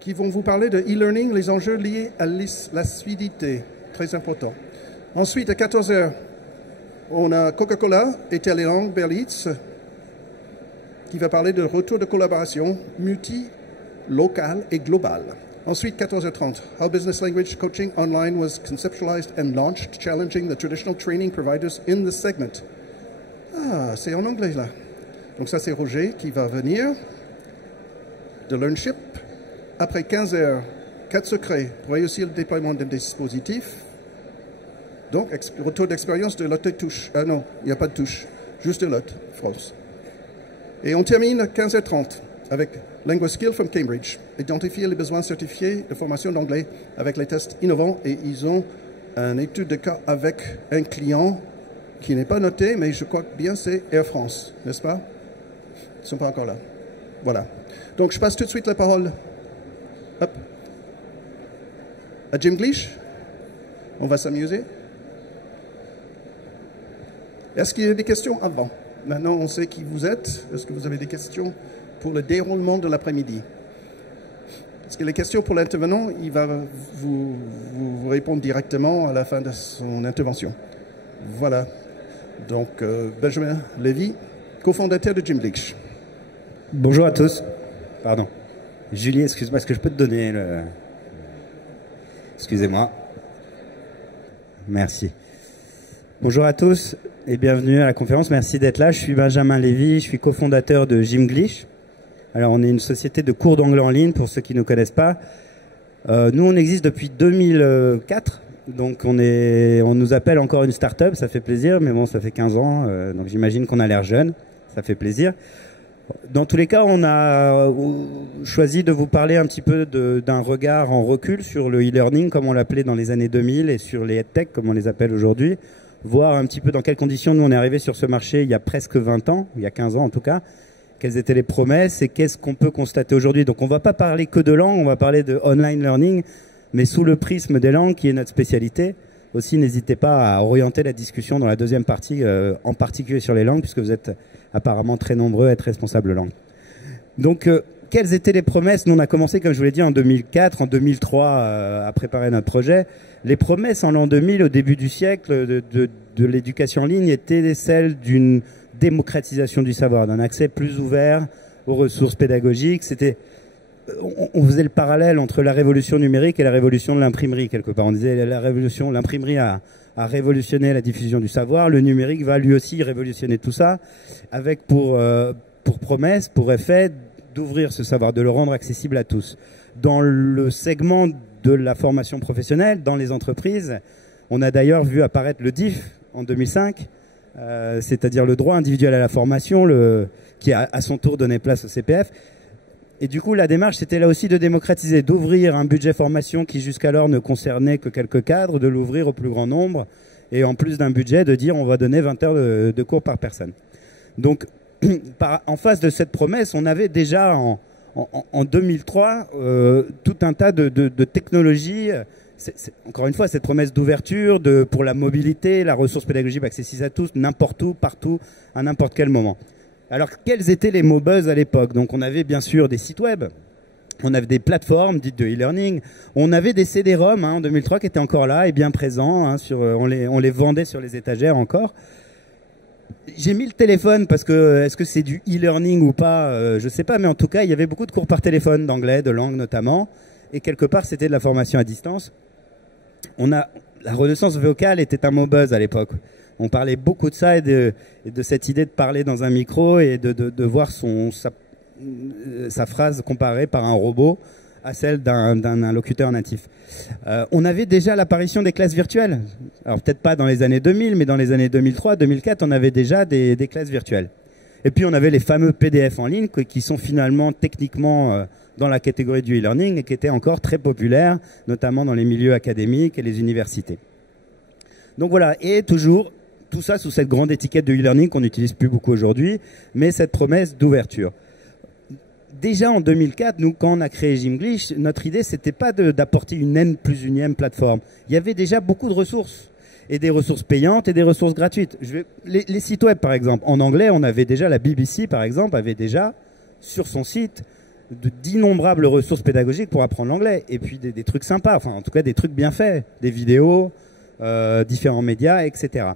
qui vont vous parler de e-learning, les enjeux liés à la fluidité. Très important. Ensuite, à 14 heures, on a Coca-Cola et Telelang Berlitz qui va parler de retour de collaboration multi-locale et globale. Ensuite, 14h30, How Business Language Coaching Online was conceptualized and launched, challenging the traditional training providers in the segment. Ah, c'est en anglais là. Donc ça, c'est Roger qui va venir de LearnShip. Après 15 heures, 4 secrets pour réussir le déploiement d'un dispositif. Donc, retour d'expérience de Lotte Touche. Ah non, il n'y a pas de touche, juste de Lotte, France. Et on termine à 15h30 avec LinguaSkill from Cambridge. Identifier les besoins certifiés de formation d'anglais avec les tests innovants. Et ils ont une étude de cas avec un client qui n'est pas noté, mais je crois que bien c'est Air France, n'est-ce pas? Ils ne sont pas encore là. Voilà. Donc, je passe tout de suite la parole hop, à Jim Gleish. On va s'amuser. Est-ce qu'il y a des questions avant? Maintenant, on sait qui vous êtes. Est-ce que vous avez des questions pour le déroulement de l'après-midi? Est-ce que les questions pour l'intervenant, il va vous répondre directement à la fin de son intervention. Voilà. Donc, Benjamin Levy, cofondateur de Jim Gleish. Bonjour à tous. Pardon. Julie, excuse-moi, est-ce que je peux te donner le... Excusez-moi. Merci. Bonjour à tous et bienvenue à la conférence. Merci d'être là. Je suis Benjamin Levy, je suis cofondateur de Jim Gleish. Alors, on est une société de cours d'anglais en ligne, pour ceux qui ne nous connaissent pas. Nous, on existe depuis 2004. Donc, on nous appelle encore une start-up, ça fait plaisir. Mais bon, ça fait 15 ans, donc j'imagine qu'on a l'air jeune. Ça fait plaisir. Dans tous les cas, on a choisi de vous parler un petit peu d'un regard en recul sur le e-learning, comme on l'appelait dans les années 2000, et sur les EdTech, comme on les appelle aujourd'hui. Voir un petit peu dans quelles conditions nous on est arrivé sur ce marché il y a presque 20 ans, il y a 15 ans en tout cas, quelles étaient les promesses et qu'est-ce qu'on peut constater aujourd'hui. Donc on ne va pas parler que de langue, on va parler de online learning, mais sous le prisme des langues qui est notre spécialité. Aussi, n'hésitez pas à orienter la discussion dans la deuxième partie, en particulier sur les langues, puisque vous êtes apparemment très nombreux à être responsables langue. Donc, quelles étaient les promesses? Nous, on a commencé, comme je vous l'ai dit, en 2004, en 2003, à préparer notre projet. Les promesses en l'an 2000, au début du siècle, de l'éducation en ligne, étaient celles d'une démocratisation du savoir, d'un accès plus ouvert aux ressources pédagogiques. C'était... On faisait le parallèle entre la révolution numérique et la révolution de l'imprimerie, quelque part. On disait l'imprimerie a révolutionné la diffusion du savoir, le numérique va lui aussi révolutionner tout ça, avec pour promesse, pour effet, d'ouvrir ce savoir, de le rendre accessible à tous. Dans le segment de la formation professionnelle, dans les entreprises, on a d'ailleurs vu apparaître le DIF en 2005, c'est-à-dire le droit individuel à la formation, qui a à son tour donné place au CPF. Et du coup, la démarche, c'était là aussi de démocratiser, d'ouvrir un budget formation qui jusqu'alors ne concernait que quelques cadres, de l'ouvrir au plus grand nombre, et en plus d'un budget, de dire on va donner 20 heures de cours par personne. Donc, en face de cette promesse, on avait déjà en 2003 tout un tas de technologies. Encore une fois, cette promesse d'ouverture pour la mobilité, la ressource pédagogique accessible à tous, n'importe où, partout, à n'importe quel moment. Alors, quels étaient les mots buzz à l'époque? Donc, on avait bien sûr des sites web, on avait des plateformes dites de e-learning, on avait des CD-ROM en 2003 qui étaient encore là et bien présents, on les vendait sur les étagères encore. J'ai mis le téléphone parce que, est-ce que c'est du e-learning ou pas, je sais pas, mais en tout cas, il y avait beaucoup de cours par téléphone, d'anglais, de langue notamment, et quelque part, c'était de la formation à distance. La renaissance vocale était un mot buzz à l'époque. On parlait beaucoup de ça et de cette idée de parler dans un micro et de voir sa phrase comparée par un robot à celle d'un locuteur natif. On avait déjà l'apparition des classes virtuelles. Alors peut-être pas dans les années 2000, mais dans les années 2003, 2004, on avait déjà des classes virtuelles. Et puis on avait les fameux PDF en ligne qui sont finalement techniquement dans la catégorie du e-learning et qui étaient encore très populaires, notamment dans les milieux académiques et les universités. Donc voilà, et toujours... tout ça sous cette grande étiquette de e-learning qu'on n'utilise plus beaucoup aujourd'hui, mais cette promesse d'ouverture. Déjà en 2004, nous, quand on a créé Jim Gleish, notre idée, c'était pas d'apporter une N+1 plateforme. Il y avait déjà beaucoup de ressources, et des ressources payantes et des ressources gratuites. Les sites web, par exemple. En anglais, on avait déjà, la BBC, par exemple, avait déjà, sur son site, d'innombrables ressources pédagogiques pour apprendre l'anglais. Et puis des trucs sympas, enfin en tout cas des trucs bien faits, des vidéos, différents médias, etc.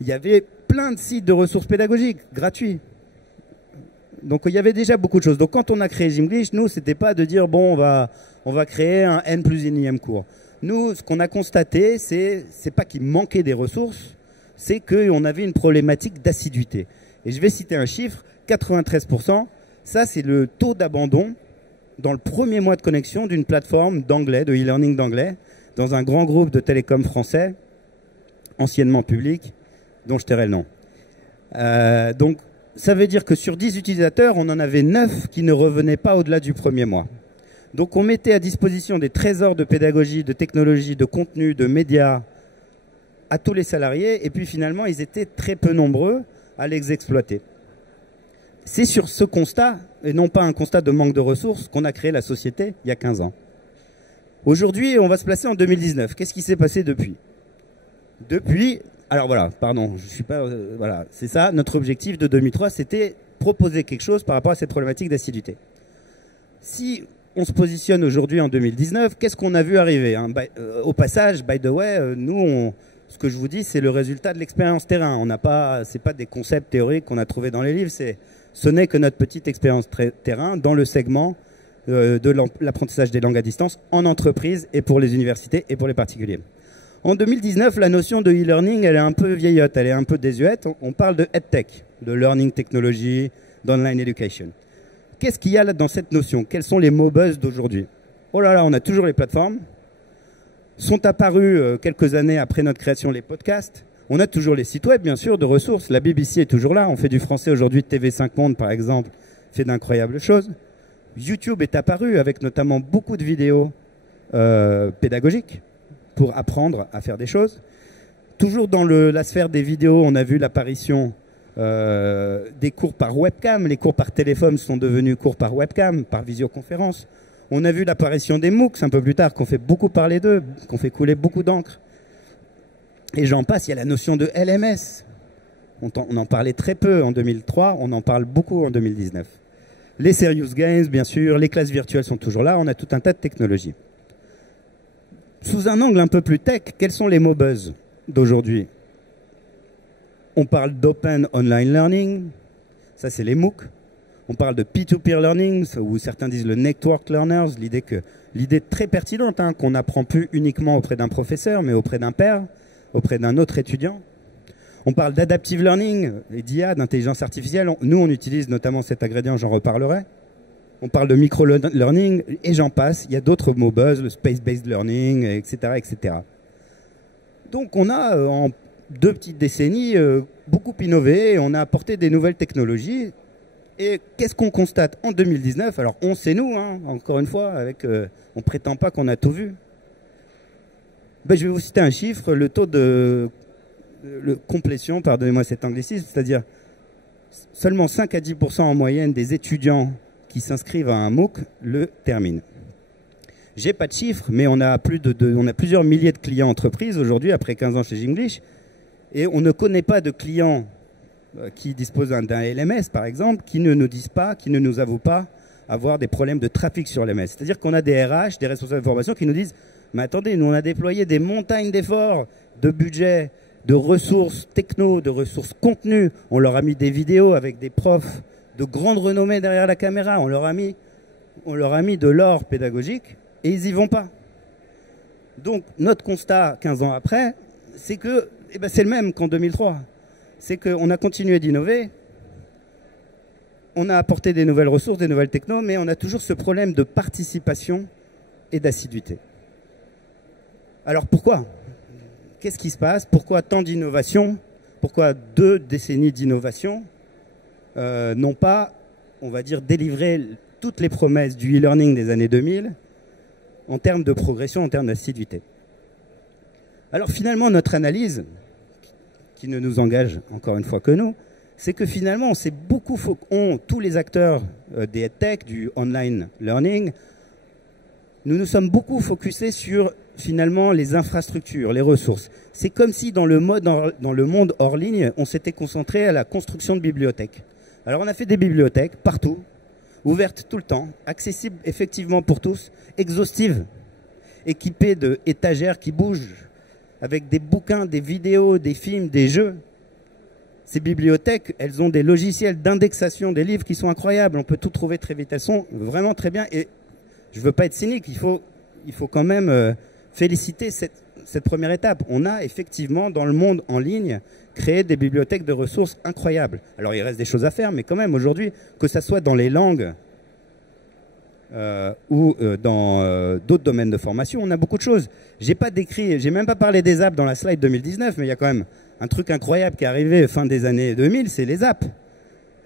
Il y avait plein de sites de ressources pédagogiques gratuits. Donc il y avait déjà beaucoup de choses. Donc quand on a créé Gymglish, nous, c'était pas de dire bon, on va créer un N plus unième cours. Nous, ce qu'on a constaté, c'est pas qu'il manquait des ressources, c'est qu'on avait une problématique d'assiduité. Et je vais citer un chiffre, 93%, ça c'est le taux d'abandon dans le premier mois de connexion d'une plateforme d'anglais, de e-learning d'anglais, dans un grand groupe de télécom français, anciennement public, dont je tairai le nom. Donc, ça veut dire que sur 10 utilisateurs, on en avait 9 qui ne revenaient pas au-delà du premier mois. Donc, on mettait à disposition des trésors de pédagogie, de technologie, de contenu, de médias à tous les salariés. Et puis, finalement, ils étaient très peu nombreux à les exploiter. C'est sur ce constat, et non pas un constat de manque de ressources, qu'on a créé la société il y a 15 ans. Aujourd'hui, on va se placer en 2019. Qu'est-ce qui s'est passé depuis ? Depuis... Alors voilà, pardon, je suis pas... voilà, c'est ça, notre objectif de 2003, c'était proposer quelque chose par rapport à cette problématique d'assiduité. Si on se positionne aujourd'hui en 2019, qu'est-ce qu'on a vu arriver, hein? Au passage, by the way, nous, ce que je vous dis, c'est le résultat de l'expérience terrain. On n'a pas, c'est pas des concepts théoriques qu'on a trouvés dans les livres, ce n'est que notre petite expérience terrain dans le segment de l'apprentissage des langues à distance en entreprise et pour les universités et pour les particuliers. En 2019, la notion de e-learning, elle est un peu vieillotte, elle est un peu désuète. On parle de EdTech, de Learning Technology, d'Online Education. Qu'est-ce qu'il y a là dans cette notion? Quels sont les mots buzz d'aujourd'hui? Oh là là, on a toujours les plateformes. Sont apparus quelques années après notre création les podcasts. On a toujours les sites web, bien sûr, de ressources. La BBC est toujours là. On fait du français aujourd'hui. TV5 Monde, par exemple, fait d'incroyables choses. YouTube est apparu avec notamment beaucoup de vidéos pédagogiques pour apprendre à faire des choses. Toujours dans la sphère des vidéos, on a vu l'apparition des cours par webcam. Les cours par téléphone sont devenus cours par webcam, par visioconférence. On a vu l'apparition des MOOCs un peu plus tard, qu'on fait beaucoup parler d'eux, qu'on fait couler beaucoup d'encre. Et j'en passe, il y a la notion de LMS. On en parlait très peu en 2003, on en parle beaucoup en 2019. Les Serious Games, bien sûr, les classes virtuelles sont toujours là, on a tout un tas de technologies. Sous un angle un peu plus tech, quels sont les mots buzz d'aujourd'hui? On parle d'Open Online Learning, ça c'est les MOOC. On parle de peer-to-peer learning, ou certains disent le network learners, l'idée très pertinente, hein, qu'on n'apprend plus uniquement auprès d'un professeur, mais auprès d'un père, auprès d'un autre étudiant. On parle d'adaptive learning, et d'IA, d'intelligence artificielle. Nous, on utilise notamment cet ingrédient, j'en reparlerai. On parle de micro-learning, et j'en passe. Il y a d'autres mots buzz, le space-based learning, etc., etc. Donc, on a, en 2 petites décennies, beaucoup innové, et on a apporté des nouvelles technologies. Et qu'est-ce qu'on constate en 2019? Alors, on sait nous, hein, encore une fois, on ne prétend pas qu'on a tout vu. Ben, je vais vous citer un chiffre, le taux de complétion, pardonnez-moi cet anglicisme, c'est-à-dire seulement 5 à 10% en moyenne des étudiants qui s'inscrivent à un MOOC le terminent. J'ai pas de chiffres, mais on a plusieurs milliers de clients entreprises aujourd'hui, après 15 ans chez Gymglish, et on ne connaît pas de clients qui disposent d'un LMS, par exemple, qui ne nous disent pas, qui ne nous avouent pas avoir des problèmes de trafic sur LMS. C'est-à-dire qu'on a des RH, des responsables de formation, qui nous disent « Mais attendez, nous on a déployé des montagnes d'efforts, de budget, de ressources techno, de ressources contenues. On leur a mis des vidéos avec des profs de grande renommée derrière la caméra. On leur a mis de l'or pédagogique et ils n'y vont pas. » Donc notre constat 15 ans après, c'est que c'est le même qu'en 2003. C'est qu'on a continué d'innover, on a apporté des nouvelles ressources, des nouvelles technos, mais on a toujours ce problème de participation et d'assiduité. Alors pourquoi? Qu'est-ce qui se passe? Pourquoi tant d'innovation? Pourquoi 2 décennies d'innovation n'ont pas, on va dire, délivré toutes les promesses du e-learning des années 2000 en termes de progression, en termes d'assiduité? Alors finalement, notre analyse, qui ne nous engage encore une fois que nous, c'est que finalement, tous les acteurs des EdTech, du online learning, nous nous sommes beaucoup focusés sur finalement les infrastructures, les ressources. C'est comme si dans le monde hors ligne, on s'était concentré à la construction de bibliothèques. Alors on a fait des bibliothèques partout, ouverte tout le temps, accessible effectivement pour tous, exhaustive, équipée d'étagères qui bougent, avec des bouquins, des vidéos, des films, des jeux. Ces bibliothèques, elles ont des logiciels d'indexation des livres qui sont incroyables. On peut tout trouver très vite. Elles sont vraiment très bien. Et je ne veux pas être cynique, il faut quand même féliciter cette première étape. On a effectivement, dans le monde en ligne, créé des bibliothèques de ressources incroyables. Alors, il reste des choses à faire, mais quand même, aujourd'hui, que ça soit dans les langues ou dans d'autres domaines de formation, on a beaucoup de choses. J'ai même pas parlé des apps dans la slide 2019, mais il y a quand même un truc incroyable qui est arrivé fin des années 2000, c'est les apps.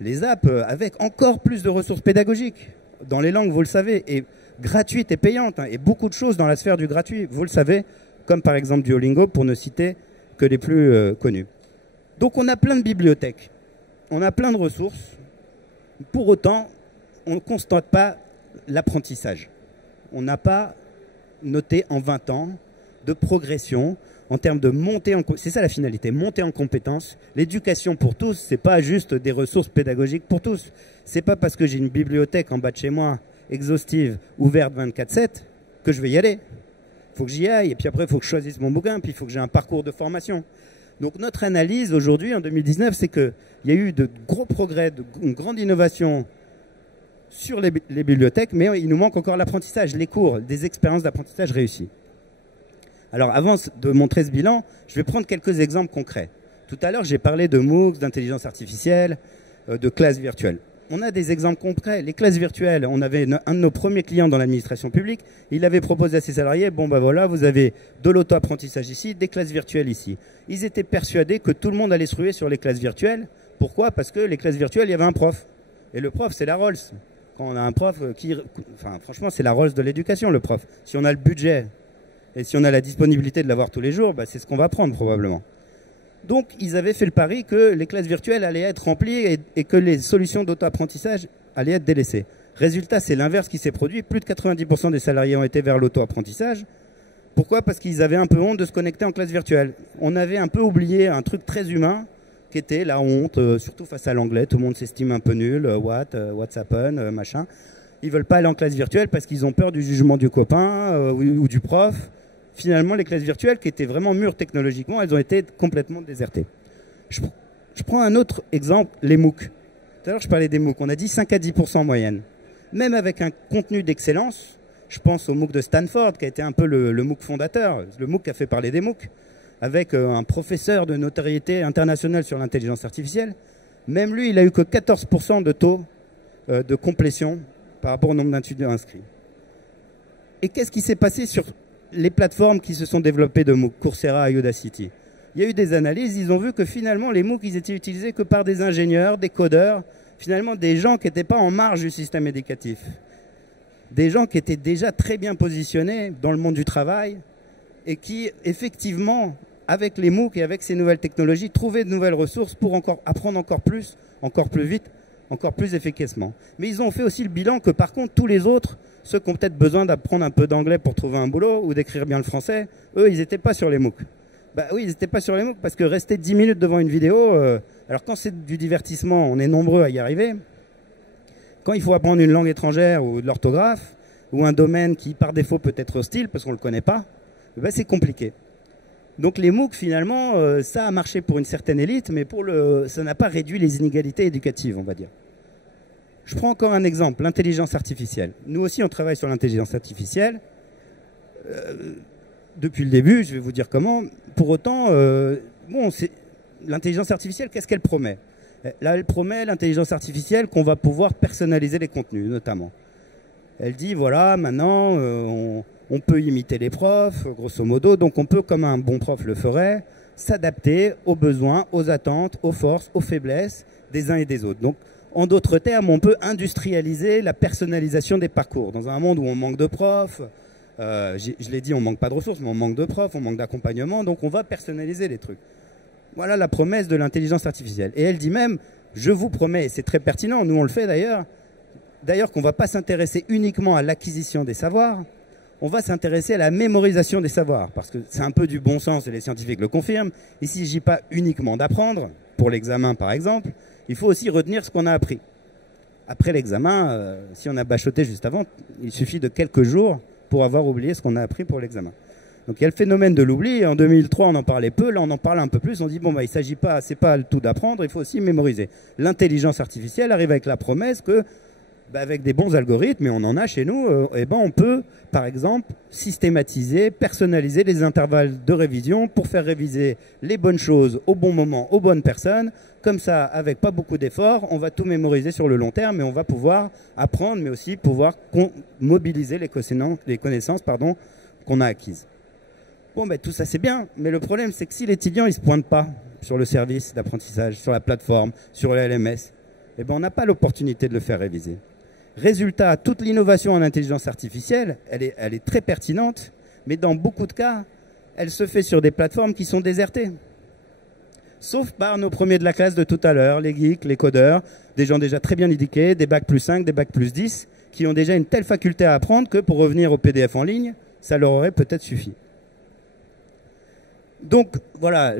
Les apps avec encore plus de ressources pédagogiques dans les langues, vous le savez, et gratuites et payantes, hein, et beaucoup de choses dans la sphère du gratuit, vous le savez, comme par exemple Duolingo, pour ne citer que les plus connus. Donc on a plein de bibliothèques, on a plein de ressources. Pour autant, on ne constate pas l'apprentissage. On n'a pas noté en 20 ans de progression en termes de montée en... C'est ça la finalité, monter en compétences. L'éducation pour tous, c'est pas juste des ressources pédagogiques pour tous. C'est pas parce que j'ai une bibliothèque en bas de chez moi, exhaustive, ouverte 24/7, que je vais y aller. Il faut que j'y aille, et puis après, il faut que je choisisse mon bouquin, puis il faut que j'ai un parcours de formation. Donc notre analyse aujourd'hui, en 2019, c'est qu'il y a eu de gros progrès, une grande innovation sur les bibliothèques, mais il nous manque encore l'apprentissage, les cours, des expériences d'apprentissage réussies. Alors avant de montrer ce bilan, je vais prendre quelques exemples concrets. Tout à l'heure, j'ai parlé de MOOCs, d'intelligence artificielle, de classes virtuelles. On a des exemples concrets. Les classes virtuelles, on avait un de nos premiers clients dans l'administration publique. Il avait proposé à ses salariés, bon ben voilà, vous avez de l'auto-apprentissage ici, des classes virtuelles ici. Ils étaient persuadés que tout le monde allait se ruer sur les classes virtuelles. Pourquoi? Parce que les classes virtuelles, il y avait un prof. Et le prof, c'est la Rolls. Quand on a un prof qui... Enfin, franchement, c'est la Rolls de l'éducation, le prof. Si on a le budget et si on a la disponibilité de l'avoir tous les jours, bah, c'est ce qu'on va prendre probablement. Donc, ils avaient fait le pari que les classes virtuelles allaient être remplies et que les solutions d'auto-apprentissage allaient être délaissées. Résultat, c'est l'inverse qui s'est produit. Plus de 90% des salariés ont été vers l'auto-apprentissage. Pourquoi? Parce qu'ils avaient un peu honte de se connecter en classe virtuelle. On avait un peu oublié un truc très humain qui était la honte, surtout face à l'anglais. Tout le monde s'estime un peu nul, what's happen, machin. Ils veulent pas aller en classe virtuelle parce qu'ils ont peur du jugement du copain ou du prof. Finalement, les classes virtuelles, qui étaient vraiment mûres technologiquement, elles ont été complètement désertées. Je prends un autre exemple, les MOOC. Tout à l'heure, je parlais des MOOC. On a dit 5 à 10% en moyenne. Même avec un contenu d'excellence, je pense au MOOC de Stanford, qui a été un peu le MOOC fondateur, le MOOC qui a fait parler des MOOC, avec un professeur de notoriété internationale sur l'intelligence artificielle. Même lui, il a eu que 14% de taux de complétion par rapport au nombre d'étudiants inscrits. Et qu'est-ce qui s'est passé sur les plateformes qui se sont développées de MOOC, Coursera et Udacity? Il y a eu des analyses, ils ont vu que finalement les MOOC, ils étaient utilisés que par des ingénieurs, des codeurs, finalement des gens qui n'étaient pas en marge du système éducatif. Des gens qui étaient déjà très bien positionnés dans le monde du travail et qui, effectivement, avec les MOOC et avec ces nouvelles technologies, trouvaient de nouvelles ressources pour apprendre encore plus vite, encore plus efficacement. Mais ils ont fait aussi le bilan que, par contre, tous les autres, ceux qui ont peut-être besoin d'apprendre un peu d'anglais pour trouver un boulot ou d'écrire bien le français, eux, ils n'étaient pas sur les MOOC. Bah oui, ils n'étaient pas sur les MOOC parce que rester 10 minutes devant une vidéo, alors quand c'est du divertissement, on est nombreux à y arriver. Quand il faut apprendre une langue étrangère ou de l'orthographe, ou un domaine qui par défaut peut être hostile parce qu'on ne le connaît pas, bah c'est compliqué. Donc les MOOC, finalement, ça a marché pour une certaine élite, mais ça n'a pas réduit les inégalités éducatives, on va dire. Je prends encore un exemple, l'intelligence artificielle. Nous aussi, on travaille sur l'intelligence artificielle. Depuis le début, je vais vous dire comment. Pour autant, l'intelligence artificielle, qu'est-ce qu'elle promet? Là, elle promet, l'intelligence artificielle, qu'on va pouvoir personnaliser les contenus, notamment. Elle dit, voilà, maintenant, on peut imiter les profs, grosso modo. Donc, on peut, comme un bon prof le ferait, s'adapter aux besoins, aux attentes, aux forces, aux faiblesses des uns et des autres. Donc, en d'autres termes, on peut industrialiser la personnalisation des parcours. Dans un monde où on manque de profs, je l'ai dit, on manque pas de ressources, mais on manque de profs, on manque d'accompagnement, donc on va personnaliser les trucs. Voilà la promesse de l'intelligence artificielle. Et elle dit même, je vous promets, et c'est très pertinent, nous on le fait d'ailleurs qu'on ne va pas s'intéresser uniquement à l'acquisition des savoirs, on va s'intéresser à la mémorisation des savoirs, parce que c'est un peu du bon sens, et les scientifiques le confirment. Ici, il ne s'agit pas uniquement d'apprendre, pour l'examen par exemple, il faut aussi retenir ce qu'on a appris. après l'examen, si on a bachoté juste avant, il suffit de quelques jours pour avoir oublié ce qu'on a appris pour l'examen. Donc il y a le phénomène de l'oubli. En 2003, on en parlait peu. Là, on en parle un peu plus. On dit, bon, bah, il ne s'agit pas, c'est pas le tout d'apprendre, il faut aussi mémoriser. L'intelligence artificielle arrive avec la promesse que, bah, avec des bons algorithmes, et on en a chez nous, eh ben, on peut, par exemple, systématiser, personnaliser les intervalles de révision pour faire réviser les bonnes choses au bon moment, aux bonnes personnes. Comme ça, avec pas beaucoup d'efforts, on va tout mémoriser sur le long terme et on va pouvoir apprendre, mais aussi pouvoir mobiliser les connaissances qu'on a acquises. Bon, ben, tout ça c'est bien, mais le problème c'est que si l'étudiant ne se pointe pas sur le service d'apprentissage, sur la plateforme, sur le LMS, eh ben, on n'a pas l'opportunité de le faire réviser. Résultat, toute l'innovation en intelligence artificielle, elle est très pertinente, mais dans beaucoup de cas, elle se fait sur des plateformes qui sont désertées. Sauf par nos premiers de la classe de tout à l'heure, les geeks, les codeurs, des gens déjà très bien éduqués, des bacs plus 5, des bacs plus 10, qui ont déjà une telle faculté à apprendre que pour revenir au PDF en ligne, ça leur aurait peut-être suffi. Donc, voilà,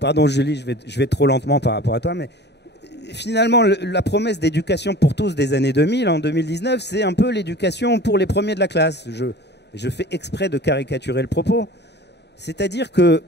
pardon Julie, je vais trop lentement par rapport à toi, mais finalement, la promesse d'éducation pour tous des années 2000, en 2019, c'est un peu l'éducation pour les premiers de la classe. Je fais exprès de caricaturer le propos. C'est-à-dire que,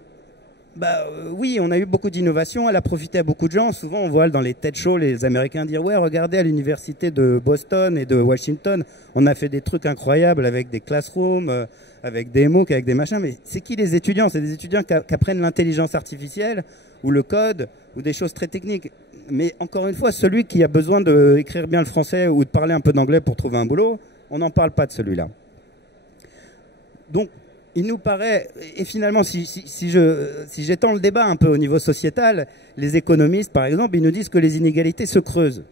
bah, oui, on a eu beaucoup d'innovations, elle a profité à beaucoup de gens. Souvent, on voit dans les TED Shows les Américains dire « Ouais, regardez, à l'université de Boston et de Washington, on a fait des trucs incroyables avec des classrooms, avec des MOOC, avec des machins. » Mais c'est qui les étudiants? C'est des étudiants qui apprennent l'intelligence artificielle ou le code ou des choses très techniques. Mais encore une fois, celui qui a besoin d'écrire bien le français ou de parler un peu d'anglais pour trouver un boulot, on n'en parle pas de celui-là. Donc, il nous paraît, et finalement, si j'étends le débat un peu au niveau sociétal, les économistes, par exemple, ils nous disent que les inégalités se creusent.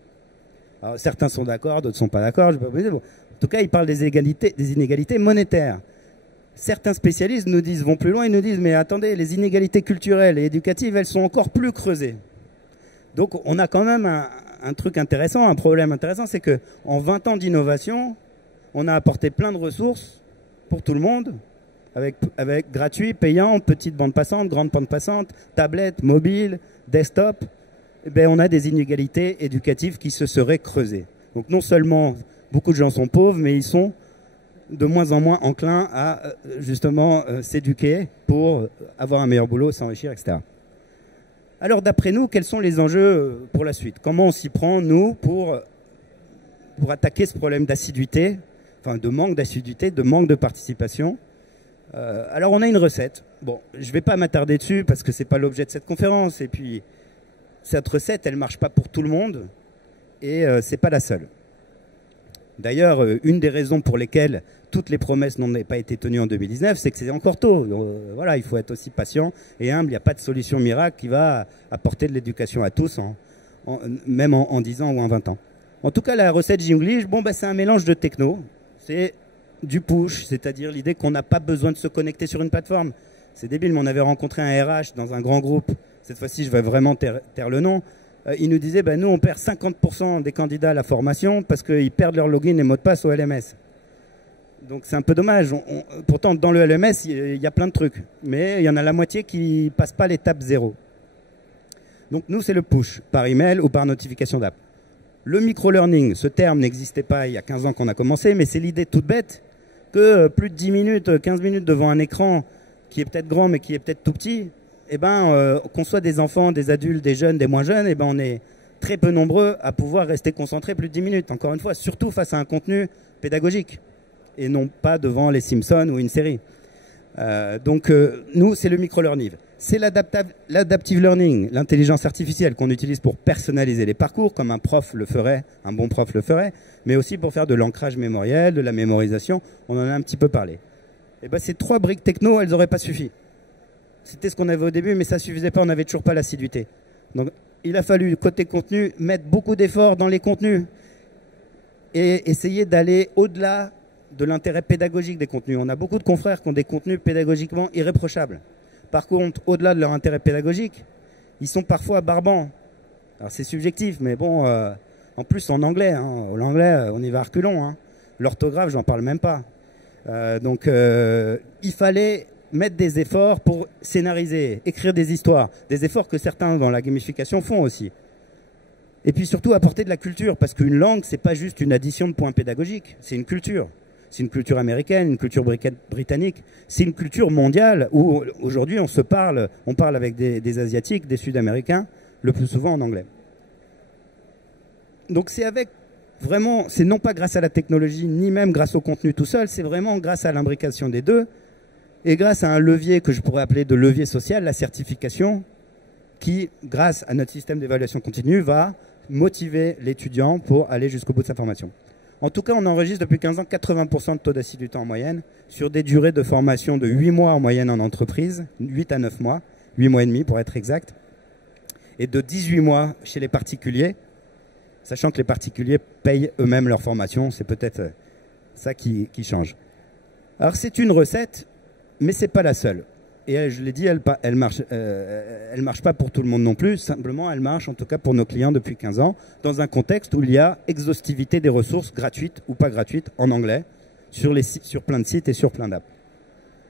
Alors, certains sont d'accord, d'autres ne sont pas d'accord. Bon. En tout cas, ils parlent des inégalités monétaires. Certains spécialistes vont plus loin, ils nous disent, mais attendez, les inégalités culturelles et éducatives, elles sont encore plus creusées. Donc, on a quand même un truc intéressant, un problème intéressant, c'est qu'en 20 ans d'innovation, on a apporté plein de ressources pour tout le monde, avec gratuit, payant, petite bande passante, grande bande passante, tablette, mobile, desktop. Eh bien, on a des inégalités éducatives qui se seraient creusées. Donc, non seulement beaucoup de gens sont pauvres, mais ils sont de moins en moins enclins à justement s'éduquer pour avoir un meilleur boulot, s'enrichir, etc. Alors, d'après nous, quels sont les enjeux pour la suite? Comment on s'y prend, nous, pour attaquer ce problème d'assiduité, enfin de manque d'assiduité, de manque de participation? Alors, on a une recette. Bon, je ne vais pas m'attarder dessus parce que ce n'est pas l'objet de cette conférence. Et puis, cette recette, elle ne marche pas pour tout le monde et ce n'est pas la seule. D'ailleurs, une des raisons pour lesquelles toutes les promesses n'ont pas été tenues en 2019, c'est que c'est encore tôt. Voilà, il faut être aussi patient et humble. Il n'y a pas de solution miracle qui va apporter de l'éducation à tous, même en 10 ans ou en 20 ans. En tout cas, la recette Gimglish, bon, bah, c'est un mélange de techno. C'est du push, c'est-à-dire l'idée qu'on n'a pas besoin de se connecter sur une plateforme. C'est débile, mais on avait rencontré un RH dans un grand groupe. Cette fois-ci, je vais vraiment taire le nom. Il nous disait, ben, nous, on perd 50% des candidats à la formation parce qu'ils perdent leur login et mot de passe au LMS. Donc, c'est un peu dommage. Pourtant, dans le LMS, il y a plein de trucs. Mais il y en a la moitié qui ne passent pas l'étape 0. Donc, nous, c'est le push, par email ou par notification d'app. Le micro-learning, ce terme n'existait pas il y a 15 ans qu'on a commencé, mais c'est l'idée toute bête que plus de 10 minutes, 15 minutes devant un écran qui est peut-être grand, mais qui est peut-être tout petit, eh ben, qu'on soit des enfants, des adultes, des jeunes, des moins jeunes, eh ben, on est très peu nombreux à pouvoir rester concentrés plus de 10 minutes. Encore une fois, surtout face à un contenu pédagogique et non pas devant les Simpsons ou une série. Donc, nous, c'est le micro-learning. C'est l'adaptive learning, l'intelligence artificielle qu'on utilise pour personnaliser les parcours, comme un prof le ferait, un bon prof le ferait, mais aussi pour faire de l'ancrage mémoriel, de la mémorisation. On en a un petit peu parlé. Et ben, ces 3 briques techno, elles n'auraient pas suffi. C'était ce qu'on avait au début, mais ça ne suffisait pas, on n'avait toujours pas l'assiduité. Donc, il a fallu, côté contenu, mettre beaucoup d'efforts dans les contenus et essayer d'aller au-delà de l'intérêt pédagogique des contenus. On a beaucoup de confrères qui ont des contenus pédagogiquement irréprochables. Par contre, au-delà de leur intérêt pédagogique, ils sont parfois barbants. Alors, c'est subjectif, mais bon, en plus, en anglais, hein, l'anglais, on y va à reculons. Hein. L'orthographe, j'en parle même pas. Donc, il fallait mettre des efforts pour scénariser, écrire des histoires, des efforts que certains dans la gamification font aussi. Et puis surtout apporter de la culture, parce qu'une langue, c'est pas juste une addition de points pédagogiques, c'est une culture. C'est une culture américaine, une culture britannique, c'est une culture mondiale où aujourd'hui on parle avec des Asiatiques, des Sud-Américains, le plus souvent en anglais. Donc c'est non pas grâce à la technologie, ni même grâce au contenu tout seul, c'est vraiment grâce à l'imbrication des deux, et grâce à un levier que je pourrais appeler de levier social, la certification, qui, grâce à notre système d'évaluation continue, va motiver l'étudiant pour aller jusqu'au bout de sa formation. En tout cas, on enregistre depuis 15 ans 80% de taux d'assiduité en moyenne, sur des durées de formation de 8 mois en moyenne en entreprise, 8 à 9 mois, 8 mois et demi pour être exact, et de 18 mois chez les particuliers, sachant que les particuliers payent eux-mêmes leur formation, c'est peut-être ça qui change. Alors c'est une recette, mais c'est pas la seule. Et je l'ai dit, elle marche pas pour tout le monde non plus, simplement elle marche en tout cas pour nos clients depuis 15 ans, dans un contexte où il y a exhaustivité des ressources gratuites ou pas gratuites en anglais, sur plein de sites et sur plein d'apps.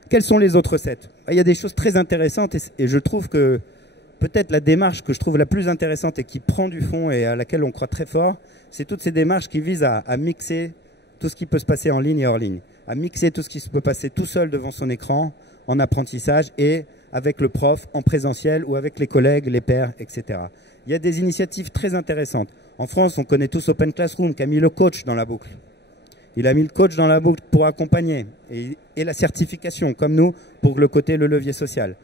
Quelles sont les autres recettes? Il y a des choses très intéressantes et je trouve que peut-être la démarche que je trouve la plus intéressante et qui prend du fond et à laquelle on croit très fort, c'est toutes ces démarches qui visent à mixer tout ce qui peut se passer en ligne et hors ligne, à mixer tout ce qui se peut passer tout seul devant son écran, en apprentissage et avec le prof en présentiel ou avec les collègues, les pairs, etc. Il y a des initiatives très intéressantes. En France, on connaît tous Open Classroom qui a mis le coach dans la boucle. Il a mis le coach dans la boucle pour accompagner et la certification, comme nous, pour le côté le levier social.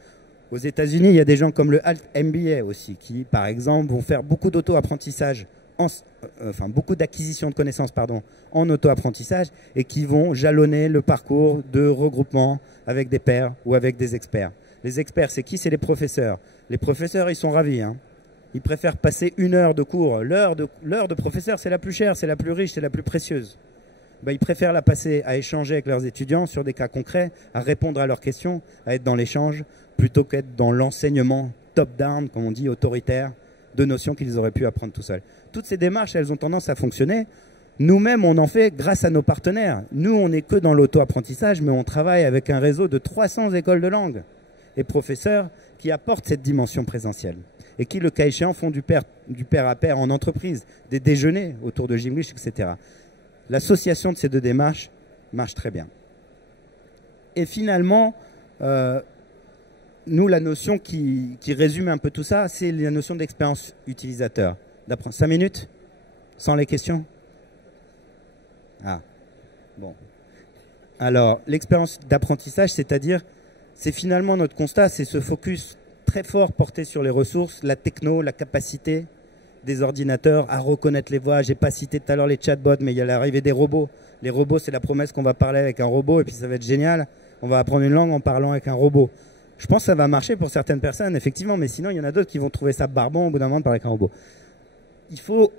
Aux États-Unis, il y a des gens comme le Alt MBA aussi, qui, par exemple, vont faire beaucoup d'auto-apprentissage, beaucoup d'acquisition de connaissances, en auto-apprentissage, et qui vont jalonner le parcours de regroupement avec des pairs ou avec des experts. Les experts, c'est qui? C'est les professeurs. Les professeurs, ils sont ravis, hein. Ils préfèrent passer 1 heure de cours. L'heure de professeur, c'est la plus chère, c'est la plus riche, c'est la plus précieuse. Ils préfèrent la passer à échanger avec leurs étudiants sur des cas concrets, à répondre à leurs questions, à être dans l'échange, plutôt qu'être dans l'enseignement top-down, comme on dit, autoritaire, de notions qu'ils auraient pu apprendre tout seuls. Toutes ces démarches, elles ont tendance à fonctionner. Nous-mêmes, on en fait grâce à nos partenaires. Nous, on n'est que dans l'auto-apprentissage, mais on travaille avec un réseau de 300 écoles de langue et professeurs qui apportent cette dimension présentielle et qui, le cas échéant, font du pair à pair en entreprise, des déjeuners autour de Gymglish, etc. L'association de ces deux démarches marche très bien. Et finalement, nous, la notion qui résume un peu tout ça, c'est la notion d'expérience utilisateur. 5 minutes? Sans les questions? Ah, bon. Alors, l'expérience d'apprentissage, c'est finalement notre constat, c'est ce focus très fort porté sur les ressources, la techno, la capacité des ordinateurs à reconnaître les voix. J'ai pas cité tout à l'heure les chatbots, mais il y a l'arrivée des robots. Les robots, c'est la promesse qu'on va parler avec un robot et puis ça va être génial. On va apprendre une langue en parlant avec un robot. Je pense que ça va marcher pour certaines personnes, effectivement, mais sinon, il y en a d'autres qui vont trouver ça barbant au bout d'un moment de parler avec un robot. Il faut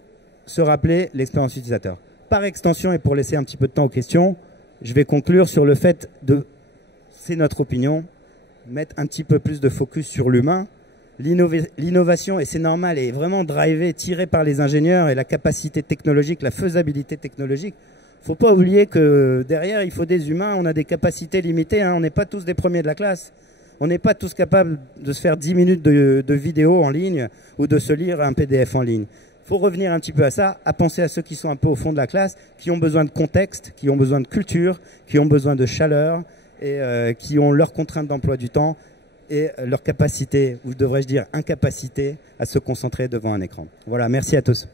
se rappeler l'expérience utilisateur. Par extension, et pour laisser un petit peu de temps aux questions, je vais conclure sur le fait de, c'est notre opinion, mettre un petit peu plus de focus sur l'humain. L'innovation, et c'est normal, est vraiment drivée, tirée par les ingénieurs et la capacité technologique, la faisabilité technologique. Il ne faut pas oublier que derrière, il faut des humains, on a des capacités limitées, hein, on n'est pas tous des premiers de la classe. On n'est pas tous capables de se faire 10 minutes de vidéo en ligne ou de se lire un PDF en ligne. Il faut revenir un petit peu à ça, à penser à ceux qui sont un peu au fond de la classe, qui ont besoin de contexte, qui ont besoin de culture, qui ont besoin de chaleur et qui ont leurs contraintes d'emploi du temps et leur capacité, ou devrais-je dire incapacité, à se concentrer devant un écran. Voilà, merci à tous.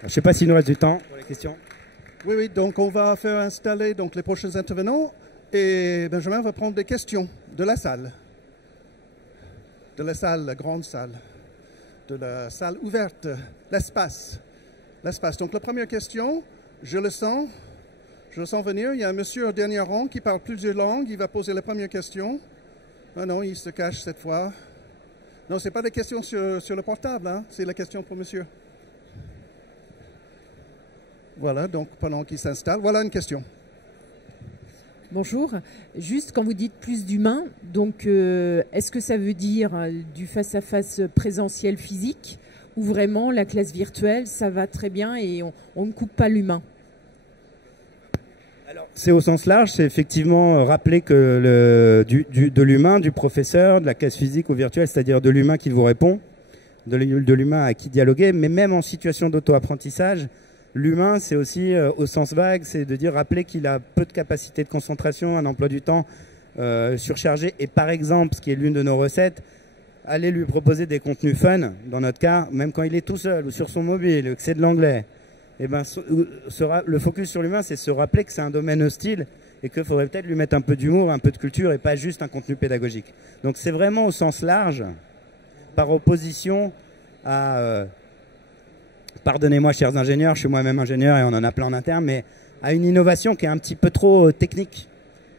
Je ne sais pas s'il nous reste du temps pour les questions. Oui, donc on va faire installer donc, les prochains intervenants et Benjamin va prendre des questions de la salle. De la salle, la grande salle. De la salle ouverte, l'espace. Donc la première question, je le sens venir. Il y a un monsieur au dernier rang qui parle plusieurs langues. Il va poser la première question. Ah non, il se cache cette fois. Non, ce n'est pas des questions sur le portable, hein. C'est la question pour monsieur. Voilà, donc pendant qu'il s'installe, voilà une question. Bonjour. Juste quand vous dites plus d'humains, donc est-ce que ça veut dire du face-à-face présentiel physique ou vraiment la classe virtuelle, ça va très bien et on ne coupe pas l'humain? C'est au sens large, c'est effectivement rappeler que de l'humain, du professeur, de la classe physique ou virtuelle, c'est-à-dire de l'humain qui vous répond, de l'humain à qui dialoguer, mais même en situation d'auto-apprentissage, l'humain, c'est aussi, au sens vague, c'est de dire rappeler qu'il a peu de capacité de concentration, un emploi du temps surchargé, et par exemple, ce qui est l'une de nos recettes, aller lui proposer des contenus fun, dans notre cas, même quand il est tout seul ou sur son mobile, que c'est de l'anglais. Eh ben, le focus sur l'humain, c'est se rappeler que c'est un domaine hostile et qu'il faudrait peut-être lui mettre un peu d'humour, un peu de culture et pas juste un contenu pédagogique. Donc c'est vraiment au sens large, par opposition à, pardonnez-moi chers ingénieurs, je suis moi-même ingénieur et on en a plein en interne, mais à une innovation qui est un petit peu trop technique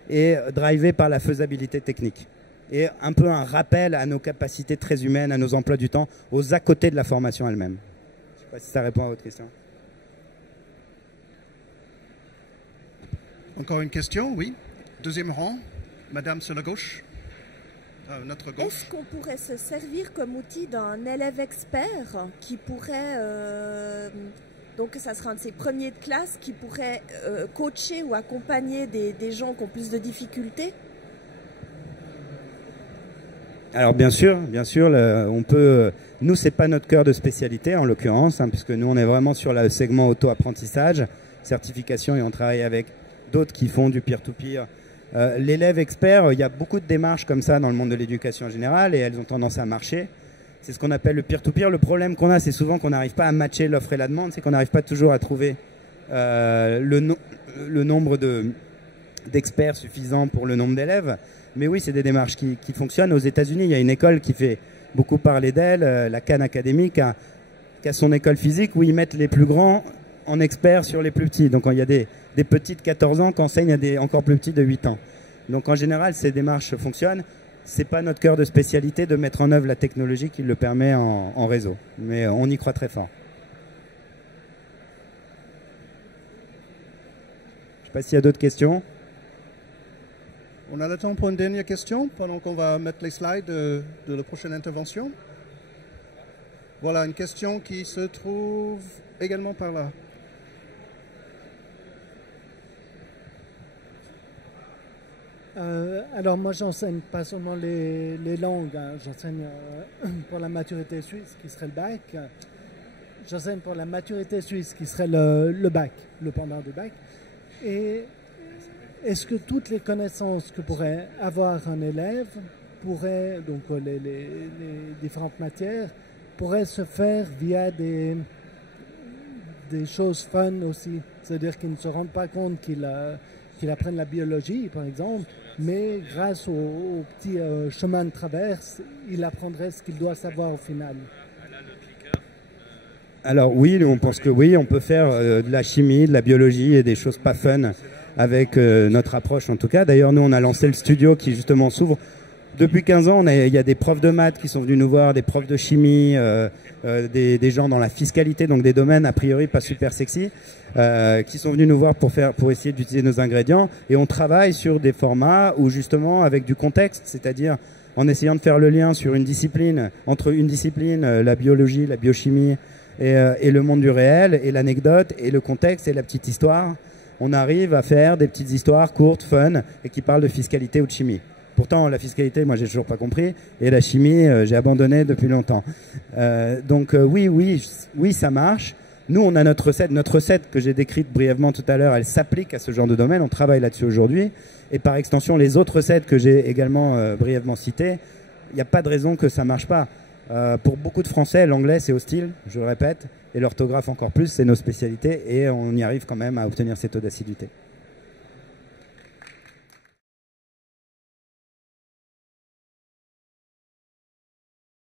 et drivée par la faisabilité technique. Et un peu un rappel à nos capacités très humaines, à nos emplois du temps, aux à côté de la formation elle-même. Je ne sais pas si ça répond à votre question. Encore une question, oui. Deuxième rang, madame sur la gauche. Notre gauche. Est-ce qu'on pourrait se servir comme outil d'un élève expert qui pourrait, donc ça sera un de ses premiers de classe, qui pourrait coacher ou accompagner des gens qui ont plus de difficultés? Alors bien sûr, on peut. Nous, c'est pas notre cœur de spécialité en l'occurrence, puisque nous on est vraiment sur le segment auto-apprentissage, certification, et on travaille avec d'autres qui font du peer-to-peer. L'élève expert, il y a beaucoup de démarches comme ça dans le monde de l'éducation en général et elles ont tendance à marcher. C'est ce qu'on appelle le peer-to-peer. Le problème qu'on a, c'est souvent qu'on n'arrive pas à matcher l'offre et la demande, c'est qu'on n'arrive pas toujours à trouver le nombre d'experts suffisant pour le nombre d'élèves. Mais oui, c'est des démarches qui fonctionnent. Aux États-Unis, il y a une école qui fait beaucoup parler d'elle, la Khan Academy, qui a son école physique où ils mettent les plus grands en experts sur les plus petits. Donc il y a des petits de 14 ans qui enseignent à des encore plus petits de 8 ans. Donc en général, ces démarches fonctionnent. Ce n'est pas notre cœur de spécialité de mettre en œuvre la technologie qui le permet en réseau. Mais on y croit très fort. Je ne sais pas s'il y a d'autres questions. On a le temps pour une dernière question pendant qu'on va mettre les slides de la prochaine intervention. Voilà une question qui se trouve également par là. Alors moi j'enseigne pas seulement les langues, j'enseigne pour la maturité suisse qui serait le bac, j'enseigne pour la maturité suisse qui serait le bac, le pendant du bac. Et est-ce que toutes les connaissances que pourrait avoir un élève pourraient, donc les différentes matières, pourraient se faire via des choses fun aussi, c'est-à-dire qu'ils ne se rendent pas compte qu'ils apprennent la biologie, par exemple, mais grâce au petit chemin de traverse, il apprendrait ce qu'il doit savoir au final. Alors oui, on pense que oui, on peut faire de la chimie, de la biologie et des choses pas fun avec notre approche en tout cas. D'ailleurs, nous, on a lancé le studio qui justement s'ouvre. Depuis 15 ans, il y a des profs de maths qui sont venus nous voir, des profs de chimie, des gens dans la fiscalité, donc des domaines a priori pas super sexy, qui sont venus nous voir pour essayer d'utiliser nos ingrédients. Et on travaille sur des formats où justement avec du contexte, c'est-à-dire en essayant de faire le lien sur une discipline, entre une discipline, la biologie, la biochimie et le monde du réel, et l'anecdote, et le contexte, et la petite histoire. On arrive à faire des petites histoires courtes, fun, et qui parlent de fiscalité ou de chimie. Pourtant, la fiscalité, moi, j'ai toujours pas compris. Et la chimie, j'ai abandonné depuis longtemps. Donc, oui, ça marche. Nous, on a notre recette. Notre recette que j'ai décrite brièvement tout à l'heure, elle s'applique à ce genre de domaine. On travaille là-dessus aujourd'hui. Et par extension, les autres recettes que j'ai également brièvement citées, il n'y a pas de raison que ça marche pas. Pour beaucoup de Français, l'anglais, c'est hostile, je le répète. Et l'orthographe encore plus, c'est nos spécialités. Et on y arrive quand même à obtenir ces taux d'assiduité.